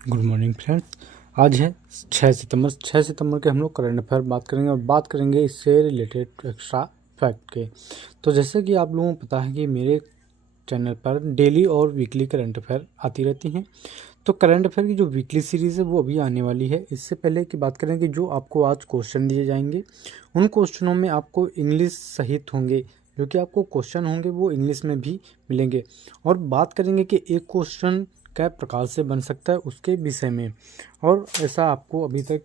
Good morning friends. आज है 6 सितंबर के हम लोग करंट अफेयर बात करेंगे और बात करेंगे इससे रिलेटेड एक्स्ट्रा फैक्ट के। तो जैसे कि आप लोगों को पता है कि मेरे चैनल पर डेली और वीकली करंट अफेयर आती रहती हैं। तो करंट अफेयर की जो वीकली सीरीज़ है वो अभी आने वाली है। इससे पहले की बात करें कि जो आपको आज क्वेश्चन दिए जाएंगे उन क्वेश्चनों में आपको इंग्लिश सहित होंगे। जो कि आपको क्वेश्चन होंगे वो इंग्लिश में भी मिलेंगे। और बात करेंगे कि एक क्वेश्चन कै प्रकार से बन सकता है उसके विषय में, और ऐसा आपको अभी तक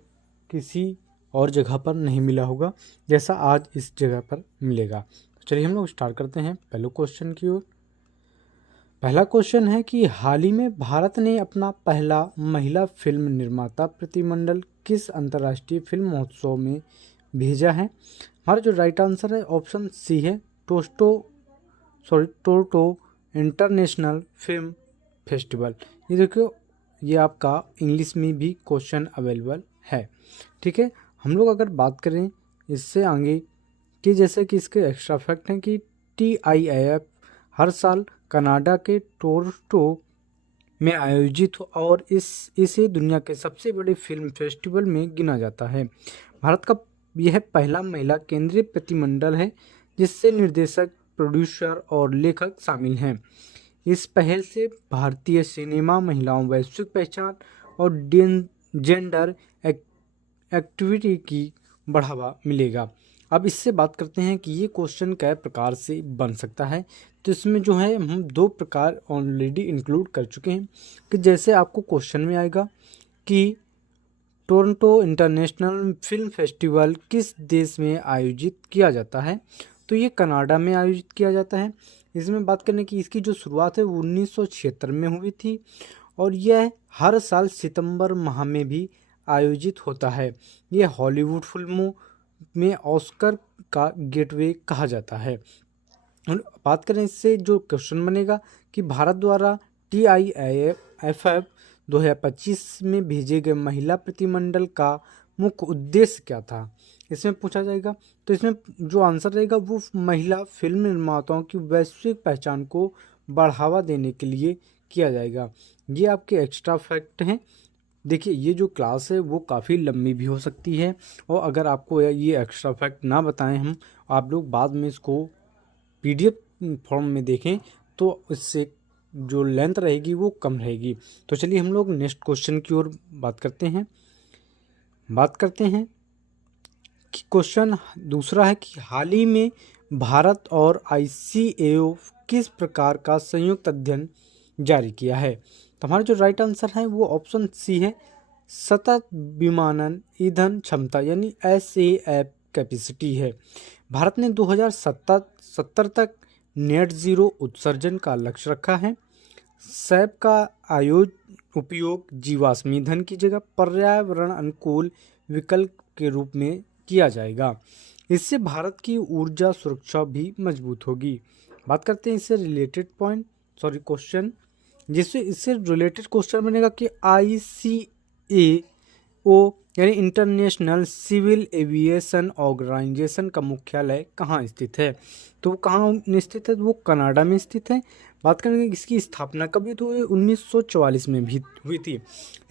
किसी और जगह पर नहीं मिला होगा जैसा आज इस जगह पर मिलेगा। तो चलिए हम लोग स्टार्ट करते हैं पहले क्वेश्चन की ओर। पहला क्वेश्चन है कि हाल ही में भारत ने अपना पहला महिला फिल्म निर्माता प्रतिमंडल किस अंतर्राष्ट्रीय फिल्म महोत्सव में भेजा है। हमारा जो राइट आंसर है ऑप्शन सी है, टोरंटो इंटरनेशनल फिल्म फेस्टिवल। ये देखो, ये आपका इंग्लिश में भी क्वेश्चन अवेलेबल है। ठीक है, हम लोग अगर बात करें इससे आगे कि जैसे कि इसके एक्स्ट्रा फैक्ट हैं कि TIAF हर साल कनाडा के टोरंटो में आयोजित और इसे दुनिया के सबसे बड़े फिल्म फेस्टिवल में गिना जाता है। भारत का यह पहला महिला केंद्रीय प्रतिमंडल है जिससे निर्देशक, प्रोड्यूसर और लेखक शामिल हैं। इस पहल से भारतीय सिनेमा महिलाओं वैश्विक पहचान और जेंडर एक्टिविटी की बढ़ावा मिलेगा। अब इससे बात करते हैं कि ये क्वेश्चन कै प्रकार से बन सकता है। तो इसमें जो है हम दो प्रकार ऑलरेडी इंक्लूड कर चुके हैं कि जैसे आपको क्वेश्चन में आएगा कि टोरंटो इंटरनेशनल फिल्म फेस्टिवल किस देश में आयोजित किया जाता है, तो ये कनाडा में आयोजित किया जाता है। इसमें बात करने की इसकी जो शुरुआत है वो 1976 में हुई थी और यह हर साल सितंबर माह में भी आयोजित होता है। यह हॉलीवुड फिल्मों में ऑस्कर का गेटवे कहा जाता है। और बात करें इससे जो क्वेश्चन बनेगा कि भारत द्वारा TIAF 2025 में भेजे गए महिला प्रतिमंडल का मुख्य उद्देश्य क्या था, इसमें पूछा जाएगा। तो इसमें जो आंसर रहेगा वो महिला फिल्म निर्माताओं की वैश्विक पहचान को बढ़ावा देने के लिए किया जाएगा। ये आपके एक्स्ट्रा फैक्ट हैं। देखिए, ये जो क्लास है वो काफ़ी लंबी भी हो सकती है और अगर आपको ये एक्स्ट्रा फैक्ट ना बताएं हम, आप लोग बाद में इसको PDF फॉर्म में देखें तो इससे जो लेंथ रहेगी वो कम रहेगी। तो चलिए हम लोग नेक्स्ट क्वेश्चन की ओर बात करते हैं कि क्वेश्चन दूसरा है कि हाल ही में भारत और ICAO किस प्रकार का संयुक्त अध्ययन जारी किया है। तो हमारा जो राइट आंसर है वो ऑप्शन सी है, सतत विमानन ईंधन क्षमता यानी SAF कैपेसिटी है। भारत ने 2070 तक नेट ज़ीरो उत्सर्जन का लक्ष्य रखा है। सैप का उपयोग जीवाश्म ईंधन की जगह पर्यावरण अनुकूल विकल्प के रूप में किया जाएगा। इससे भारत की ऊर्जा सुरक्षा भी मजबूत होगी। बात करते हैं इससे रिलेटेड क्वेश्चन, जिससे इससे रिलेटेड क्वेश्चन बनेगा कि ICAO यानी इंटरनेशनल सिविल एविएशन ऑर्गेनाइजेशन का मुख्यालय कहाँ स्थित है। तो वो कहाँ स्थित है, वो कनाडा में स्थित है। बात करेंगे इसकी स्थापना कब हुई, तो 1944 में भी हुई थी।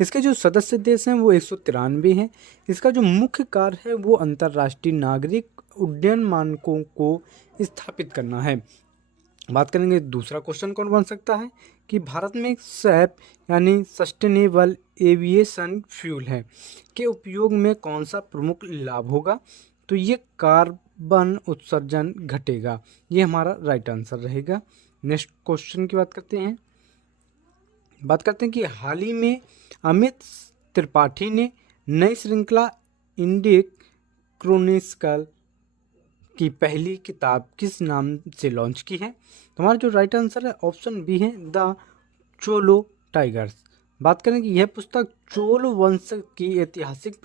इसके जो सदस्य देश हैं वो 193 हैं। इसका जो मुख्य कार्य है वो अंतर्राष्ट्रीय नागरिक उड्डयन मानकों को स्थापित करना है। बात करेंगे दूसरा क्वेश्चन कौन बन सकता है कि भारत में सैप यानी सस्टेनेबल एविएशन फ्यूल है के उपयोग में कौन सा प्रमुख लाभ होगा। तो ये कार्बन उत्सर्जन घटेगा। ये हमारा राइट आंसर रहेगा। नेक्स्ट क्वेश्चन की बात करते हैं कि हाल ही में अमित त्रिपाठी ने नई श्रृंखला इंडिक क्रोनिकल की पहली किताब किस नाम से लॉन्च की है। तो हमारा जो राइट आंसर है ऑप्शन बी है, द चोलो टाइगर्स। बात करें कि यह पुस्तक चोल वंश की ऐतिहासिक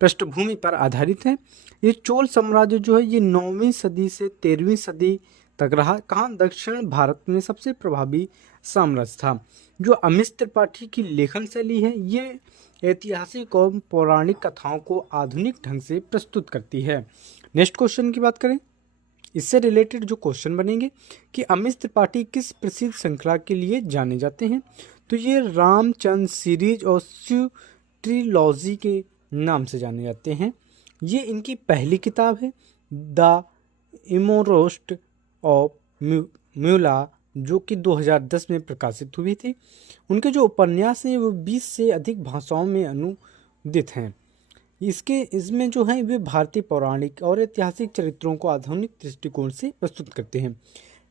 पृष्ठभूमि पर आधारित है। ये चोल साम्राज्य जो है ये 9वीं सदी से 13वीं सदी तक रहा। कहाँ, दक्षिण भारत में सबसे प्रभावी साम्राज्य था। जो अमित त्रिपाठी की लेखन शैली है ये ऐतिहासिक और पौराणिक कथाओं को आधुनिक ढंग से प्रस्तुत करती है। नेक्स्ट क्वेश्चन की बात करें इससे रिलेटेड जो क्वेश्चन बनेंगे कि अमिश त्रिपाठी किस प्रसिद्ध श्रृंखला के लिए जाने जाते हैं, तो ये रामचंद्र सीरीज और शिव ट्रिलॉजी के नाम से जाने जाते हैं। ये इनकी पहली किताब है द इमोरोस्ट ऑफ म्यूला, जो कि 2010 में प्रकाशित हुई थी। उनके जो उपन्यास हैं वो 20 से अधिक भाषाओं में अनुदित हैं। इसमें जो है वे भारतीय पौराणिक और ऐतिहासिक चरित्रों को आधुनिक दृष्टिकोण से प्रस्तुत करते हैं।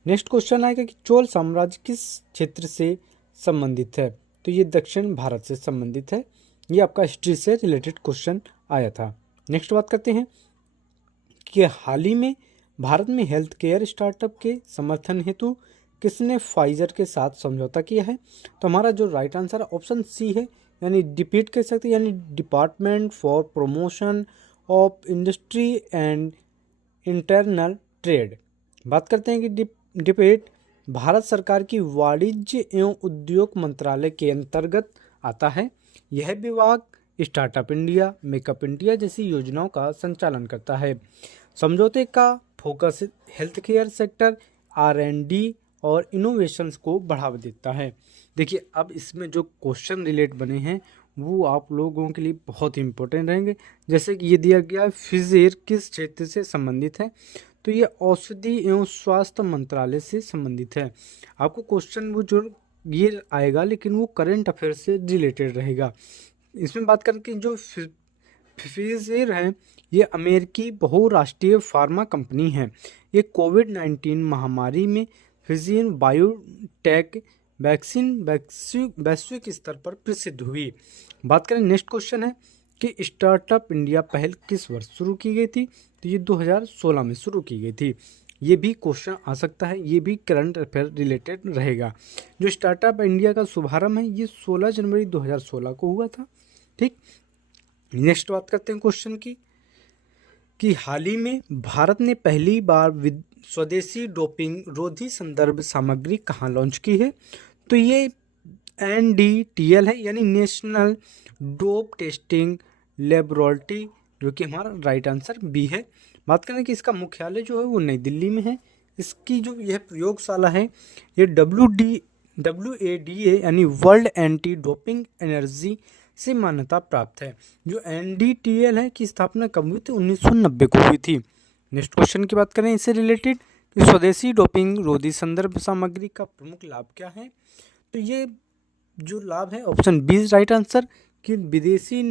नेक्स्ट क्वेश्चन आएगा कि चोल साम्राज्य किस क्षेत्र से संबंधित है, तो ये दक्षिण भारत से संबंधित है। ये आपका हिस्ट्री से रिलेटेड क्वेश्चन आया था। नेक्स्ट बात करते हैं कि हाल ही में भारत में हेल्थ केयर स्टार्टअप के समर्थन हेतु किसने फाइजर के साथ समझौता किया है, तो हमारा जो राइट आंसर ऑप्शन सी है, यानी डिपीट कह सकते हैं, यानी department for promotion of industry and internal trade. बात करते हैं कि डिपीट भारत सरकार की वाणिज्य एवं उद्योग मंत्रालय के अंतर्गत आता है। यह विभाग स्टार्टअप इंडिया, मेकअप इंडिया जैसी योजनाओं का संचालन करता है। समझौते का focus health care sector, R&D और इनोवेशंस को बढ़ावा देता है। देखिए अब इसमें जो क्वेश्चन रिलेट बने हैं वो आप लोगों के लिए बहुत इंपॉर्टेंट रहेंगे। जैसे कि ये दिया गया है फिजेर किस क्षेत्र से संबंधित है, तो ये औषधि एवं स्वास्थ्य मंत्रालय से संबंधित है। आपको क्वेश्चन वो जो ये आएगा लेकिन वो करंट अफेयर से रिलेटेड रहेगा। इसमें बात करके जो फिजेर है ये अमेरिकी बहुराष्ट्रीय फार्मा कंपनी है। ये कोविड-19 महामारी में फिजियन बायोटेक वैक्सीन वैश्विक स्तर पर प्रसिद्ध हुई। बात करें नेक्स्ट क्वेश्चन है कि स्टार्टअप इंडिया पहल किस वर्ष शुरू की गई थी, तो ये 2016 में शुरू की गई थी। ये भी क्वेश्चन आ सकता है, ये भी करंट अफेयर रिलेटेड रहेगा। जो स्टार्टअप इंडिया का शुभारंभ है ये 16 जनवरी 2016 को हुआ था। ठीक, नेक्स्ट बात करते हैं क्वेश्चन की कि हाल ही में भारत ने पहली बार स्वदेशी डोपिंग रोधी संदर्भ सामग्री कहाँ लॉन्च की है, तो ये NDTL है, यानी नेशनल डोप टेस्टिंग लेबोरेटरी, जो कि हमारा राइट आंसर बी है। बात करें कि इसका मुख्यालय जो है वो नई दिल्ली में है। इसकी जो यह प्रयोगशाला है ये WADA यानी वर्ल्ड एंटी डोपिंग एनर्जी से मान्यता प्राप्त है। जो NDTL है की स्थापना कब हुई थी, 1990 को हुई थी। नेक्स्ट क्वेश्चन की बात करें इससे रिलेटेड कि स्वदेशी डोपिंग रोधी संदर्भ सामग्री का प्रमुख लाभ क्या है, तो ये जो लाभ है ऑप्शन बी राइट आंसर कि विदेशी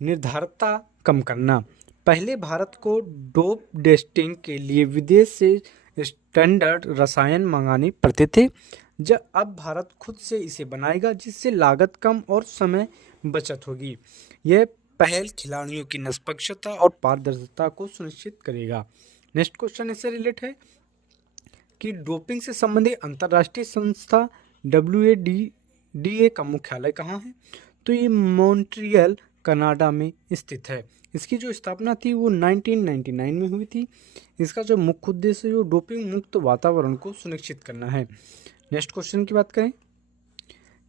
निर्धारता कम करना। पहले भारत को डोप टेस्टिंग के लिए विदेश से स्टैंडर्ड रसायन मंगाने पड़ते थे, जब अब भारत खुद से इसे बनाएगा जिससे लागत कम और समय बचत होगी। यह पहल खिलाड़ियों की निष्पक्षता और पारदर्शिता को सुनिश्चित करेगा। नेक्स्ट क्वेश्चन इससे रिलेट है कि डोपिंग से संबंधित अंतर्राष्ट्रीय संस्था WADA का मुख्यालय कहाँ है, तो ये मॉन्ट्रियल कनाडा में स्थित है। इसकी जो स्थापना थी वो 1999 में हुई थी। इसका जो मुख्य उद्देश्य है वो डोपिंग मुक्त वातावरण को सुनिश्चित करना है। नेक्स्ट क्वेश्चन की बात करें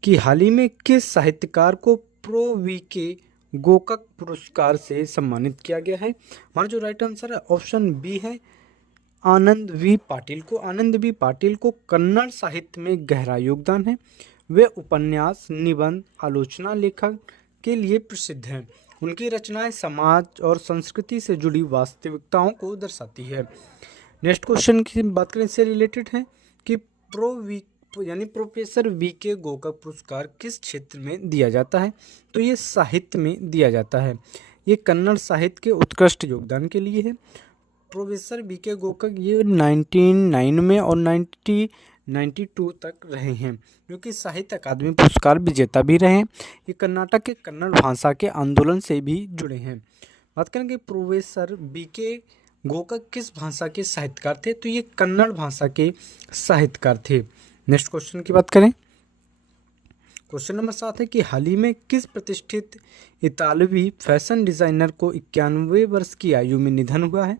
कि हाल ही में किस साहित्यकार को प्रो-वी.के. गोकाक पुरस्कार से सम्मानित किया गया है, हमारा जो राइट आंसर है ऑप्शन बी है आनंद वी पाटिल को। आनंद वी पाटिल को कन्नड़ साहित्य में गहरा योगदान है। वे उपन्यास, निबंध, आलोचना लेखक के लिए प्रसिद्ध हैं। उनकी रचनाएं समाज और संस्कृति से जुड़ी वास्तविकताओं को दर्शाती है। नेक्स्ट क्वेश्चन की बात करें इससे रिलेटेड है कि प्रोफेसर वी.के. गोकाक पुरस्कार किस क्षेत्र में दिया जाता है, तो ये साहित्य में दिया जाता है। ये कन्नड़ साहित्य के उत्कृष्ट योगदान के लिए है। Professor VK. गोकाक ये 1999 में और 1992 तक रहे हैं, जो कि साहित्य अकादमी पुरस्कार विजेता भी रहे हैं। ये कर्नाटक के कन्नड़ भाषा के आंदोलन से भी जुड़े हैं। बात करेंगे प्रोफेसर वी.के. गोकाक किस भाषा के साहित्यकार थे, तो ये कन्नड़ भाषा के साहित्यकार थे। नेक्स्ट क्वेश्चन की बात करें, क्वेश्चन नंबर 7 है कि हाल ही में किस प्रतिष्ठित इतालवी फैशन डिजाइनर को 91 वर्ष की आयु में निधन हुआ है,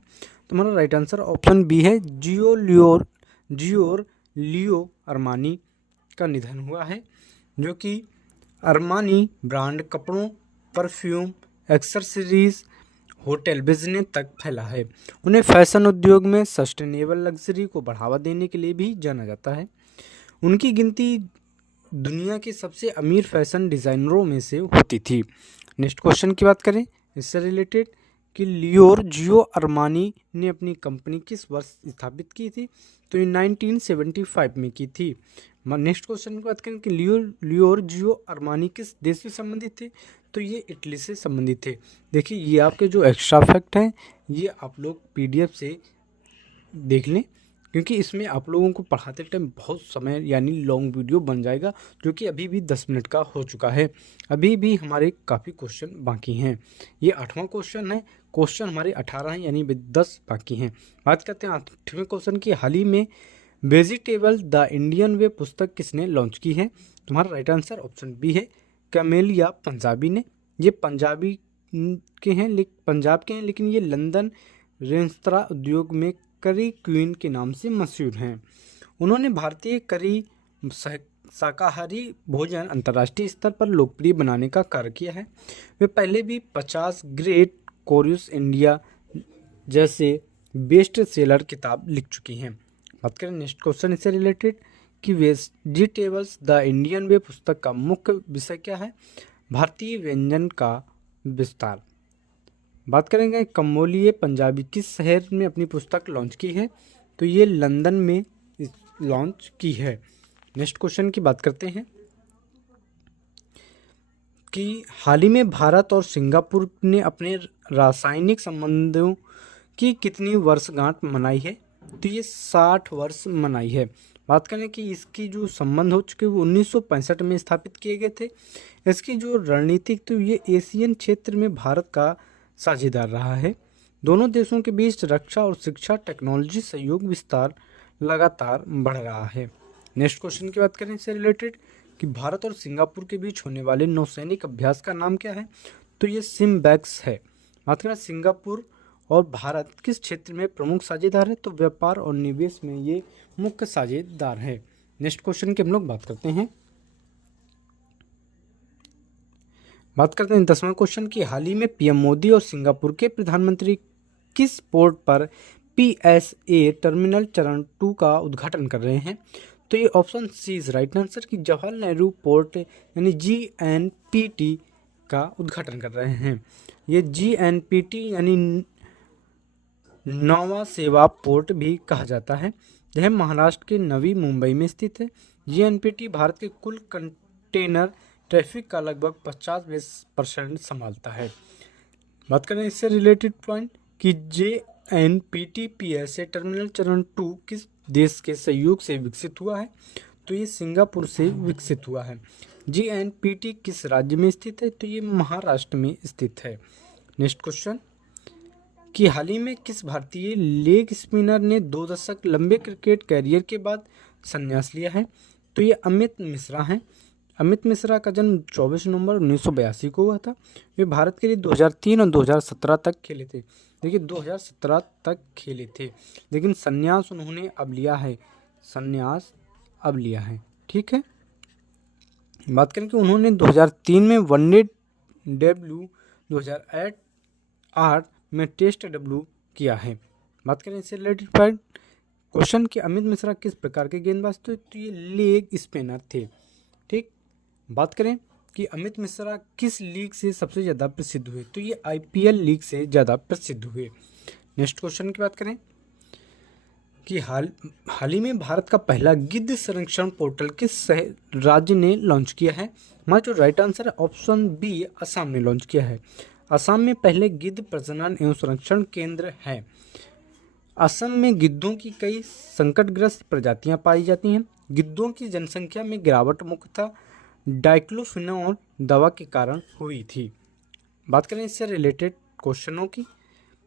तो हमारा राइट आंसर ऑप्शन बी है लियो अरमानी का निधन हुआ है, जो कि अरमानी ब्रांड कपड़ों, परफ्यूम, एक्सेसरीज, होटल बिजनेस तक फैला है। उन्हें फैशन उद्योग में सस्टेनेबल लग्जरी को बढ़ावा देने के लिए भी जाना जाता है। उनकी गिनती दुनिया के सबसे अमीर फैशन डिज़ाइनरों में से होती थी। नेक्स्ट क्वेश्चन की बात करें इससे रिलेटेड कि लियोर्जियो अरमानी ने अपनी कंपनी किस वर्ष स्थापित की थी, तो ये 1975 में की थी। नेक्स्ट क्वेश्चन की बात करें कि लियोर्जियो अरमानी किस देश से संबंधित थे, तो ये इटली से संबंधित थे। देखिए ये आपके जो एक्स्ट्रा फैक्ट हैं ये आप लोग पीडीएफ से देख लें, क्योंकि इसमें आप लोगों को पढ़ाते टाइम बहुत समय यानी लॉन्ग वीडियो बन जाएगा, जो कि अभी भी 10 मिनट का हो चुका है। अभी भी हमारे काफ़ी क्वेश्चन बाकी हैं। ये 8वां क्वेश्चन है, क्वेश्चन हमारे 18 हैं यानी 10 बाकी हैं। बात करते हैं 8वें क्वेश्चन की। हाल ही में वेजिटेबल द इंडियन वे पुस्तक किसने लॉन्च की है? तुम्हारा राइट आंसर ऑप्शन बी है कैमेलिया पंजाबी ने। ये पंजाबी के हैं, पंजाब के हैं, लेकिन ये लंदन रेस्तरां उद्योग में करी क्वीन के नाम से मशहूर हैं। उन्होंने भारतीय करी शाकाहारी भोजन अंतर्राष्ट्रीय स्तर पर लोकप्रिय बनाने का कार्य किया है। वे पहले भी 50 ग्रेट कोर्स इंडिया जैसे बेस्ट सेलर किताब लिख चुकी हैं। बात करें नेक्स्ट क्वेश्चन इससे रिलेटेड कि वेजिटेबल्स द इंडियन वे पुस्तक का मुख्य विषय क्या है? भारतीय व्यंजन का विस्तार। बात करेंगे कम्बोलिए पंजाबी किस शहर में अपनी पुस्तक लॉन्च की है, तो ये लंदन में लॉन्च की है। नेक्स्ट क्वेश्चन की बात करते हैं कि हाल ही में भारत और सिंगापुर ने अपने रासायनिक संबंधों की कितनी वर्षगांठ मनाई है, तो ये 60 वर्ष मनाई है। बात करें कि इसकी जो संबंध हो चुके वो 1965 में स्थापित किए गए थे। इसकी जो रणनीतिक तो ये एशियन क्षेत्र में भारत का साझेदार रहा है। दोनों देशों के बीच रक्षा और शिक्षा टेक्नोलॉजी सहयोग विस्तार लगातार बढ़ रहा है। नेक्स्ट क्वेश्चन की बात करें इससे रिलेटेड कि भारत और सिंगापुर के बीच होने वाले नौसैनिक अभ्यास का नाम क्या है, तो ये सिम्बैक्स है। बात करें सिंगापुर और भारत किस क्षेत्र में प्रमुख साझेदार है, तो व्यापार और निवेश में ये मुख्य साझेदार है। नेक्स्ट क्वेश्चन की हम लोग बात करते हैं 10वां क्वेश्चन की हाल ही में पीएम मोदी और सिंगापुर के प्रधानमंत्री किस पोर्ट पर पीएसए टर्मिनल चरण 2 का उद्घाटन कर रहे हैं, तो ये option C is right answer कि जवाहरलाल नेहरू पोर्ट यानी जीएनपीटी का उद्घाटन कर रहे हैं। ये जीएनपीटी यानी नौवा सेवा पोर्ट भी कहा जाता है। यह महाराष्ट्र के नवी मुंबई में स्थित है। जीएनपीटी भारत के कुल कंटेनर ट्रैफिक का लगभग 50% संभालता है। बात करें इससे रिलेटेड पॉइंट कि जेएनपीटी पीएसए टर्मिनल चरण 2 किस देश के सहयोग से विकसित हुआ है, तो ये सिंगापुर से विकसित हुआ है। जीएनपीटी किस राज्य में स्थित है, तो ये महाराष्ट्र में स्थित है। नेक्स्ट क्वेश्चन कि हाल ही में किस भारतीय लेग स्पिनर ने 2 दशक लंबे क्रिकेट कैरियर के बाद संन्यास लिया है, तो ये अमित मिश्रा हैं। अमित मिश्रा का जन्म 24 नवंबर 1982 को हुआ था। वे भारत के लिए 2003 और 2017 तक खेले थे। देखिए 2017 तक खेले थे, लेकिन संन्यास उन्होंने अब लिया है। ठीक है। बात करें कि उन्होंने 2003 में वनडे डेब्यू, 2008 में टेस्ट डेब्यू किया है। बात करें इससे रिलेटेड पॉइंट क्वेश्चन कि अमित मिश्रा किस प्रकार के गेंदबाज थे, तो ये लेग स्पिनर थे। ठीक। बात करें कि अमित मिश्रा किस लीग से सबसे ज़्यादा प्रसिद्ध हुए, तो ये आईपीएल लीग से ज़्यादा प्रसिद्ध हुए। नेक्स्ट क्वेश्चन की बात करें कि हाल ही में भारत का पहला गिद्ध संरक्षण पोर्टल किस राज्य ने लॉन्च किया है? हमारा जो राइट आंसर है ऑप्शन बी असम ने लॉन्च किया है। असम में पहले गिद्ध प्रजनन एवं संरक्षण केंद्र है। असम में गिद्धों की कई संकटग्रस्त प्रजातियां पाई जाती हैं। गिद्धों की जनसंख्या में गिरावट मुख्यतः डाइक्लोफिनॉल दवा के कारण हुई थी। बात करें इससे रिलेटेड क्वेश्चनों की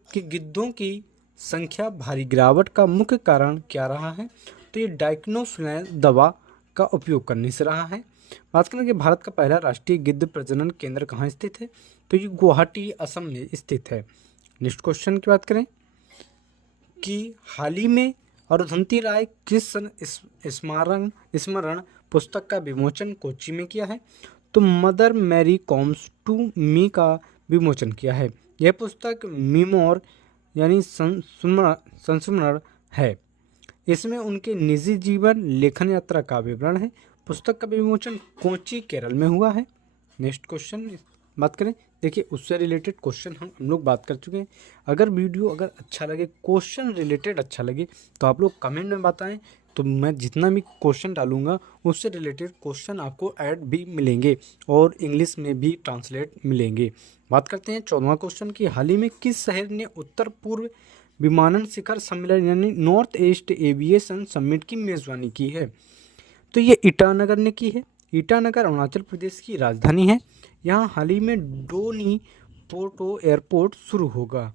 कि गिद्धों की संख्या भारी गिरावट का मुख्य कारण क्या रहा है, तो ये डाइक्लोफिनॉल दवा का उपयोग करने से रहा है। बात करें कि भारत का पहला राष्ट्रीय गिद्ध प्रजनन केंद्र कहाँ स्थित है, तो ये गुवाहाटी असम में स्थित है। नेक्स्ट क्वेश्चन की बात करें कि हाल ही में अरुंधति राय किस स्मरण पुस्तक का विमोचन कोच्चि में किया है, तो mother Mary comes to me का विमोचन किया है। यह पुस्तक मीमोर यानी संस्मरण है। इसमें उनके निजी जीवन लेखन यात्रा का विवरण है। पुस्तक का विमोचन कोच्चि केरल में हुआ है। नेक्स्ट क्वेश्चन बात करें, देखिए उससे रिलेटेड क्वेश्चन हम लोग बात कर चुके हैं। अगर वीडियो अगर अच्छा लगे, क्वेश्चन रिलेटेड अच्छा लगे तो आप लोग कमेंट में बताएं, तो मैं जितना भी क्वेश्चन डालूंगा उससे रिलेटेड क्वेश्चन आपको ऐड भी मिलेंगे और इंग्लिश में भी ट्रांसलेट मिलेंगे। बात करते हैं 14वां क्वेश्चन की, हाल ही में किस शहर ने उत्तर पूर्व विमानन शिखर सम्मेलन यानी नॉर्थ ईस्ट एविएशन समिट की मेज़बानी की है? तो ये ईटानगर ने की है। ईटानगर अरुणाचल प्रदेश की राजधानी है। यहाँ हाल ही में डोनी पोर्टो एयरपोर्ट शुरू होगा।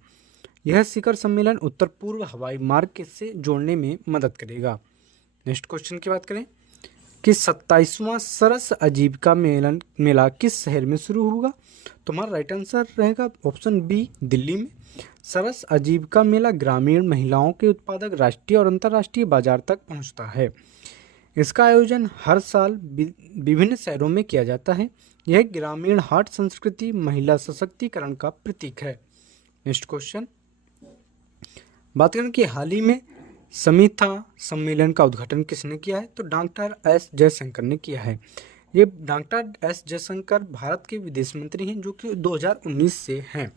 यह शिखर सम्मेलन उत्तर पूर्व हवाई मार्ग से जोड़ने में मदद करेगा। नेक्स्ट क्वेश्चन की बात करें कि 27वां सरस आजीविका मेला किस शहर में शुरू होगा? तुम्हारा राइट आंसर रहेगा ऑप्शन बी, दिल्ली में। सरस आजीविका मेला ग्रामीण महिलाओं के उत्पादक राष्ट्रीय और अंतर्राष्ट्रीय बाजार तक पहुंचता है। इसका आयोजन हर साल विभिन्न शहरों में किया जाता है। यह ग्रामीण हाट संस्कृति महिला सशक्तिकरण का प्रतीक है। नेक्स्ट क्वेश्चन बात करें कि हाल ही में समिथा सम्मेलन का उद्घाटन किसने किया है? तो डॉक्टर एस जयशंकर ने किया है। ये डॉक्टर एस जयशंकर भारत के विदेश मंत्री हैं जो कि 2019 से हैं।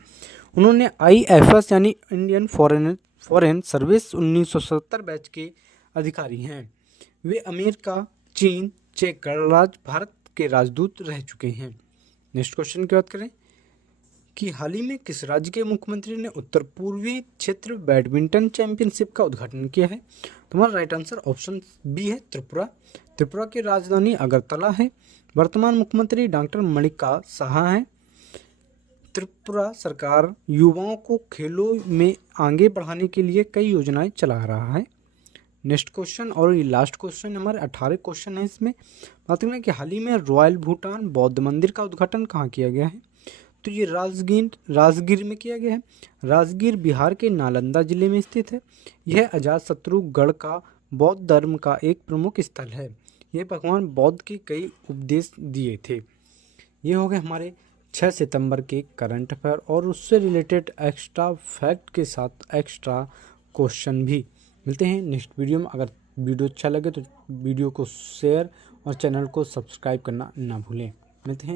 उन्होंने IFS यानी इंडियन फॉरेन सर्विस 1970 बैच के अधिकारी हैं। वे अमेरिका, चीन, चेक गणराज्य, भारत के राजदूत रह चुके हैं। नेक्स्ट क्वेश्चन की बात करें कि हाल ही में किस राज्य के मुख्यमंत्री ने उत्तर पूर्वी क्षेत्र बैडमिंटन चैंपियनशिप का उद्घाटन किया है? तुम्हारा राइट आंसर ऑप्शन बी है, त्रिपुरा। त्रिपुरा की राजधानी अगरतला है। वर्तमान मुख्यमंत्री डॉक्टर मणिका साहा हैं। त्रिपुरा सरकार युवाओं को खेलों में आगे बढ़ाने के लिए कई योजनाएं चला रहा है। नेक्स्ट क्वेश्चन और ये लास्ट क्वेश्चन हमारे 18 क्वेश्चन है। इसमें बात करें कि हाल ही में रॉयल भूटान बौद्ध मंदिर का उद्घाटन कहाँ किया गया है? तो ये राजगीर में किया गया है। राजगीर बिहार के नालंदा जिले में स्थित है। यह अजातशत्रु गढ़ का बौद्ध धर्म का एक प्रमुख स्थल है। यह भगवान बौद्ध के कई उपदेश दिए थे। ये हो गए हमारे 6 सितंबर के करंट अफेयर और उससे रिलेटेड एक्स्ट्रा फैक्ट के साथ एक्स्ट्रा क्वेश्चन भी। मिलते हैं नेक्स्ट वीडियो में। अगर वीडियो अच्छा लगे तो वीडियो को शेयर और चैनल को सब्सक्राइब करना ना भूलें। मिलते हैं।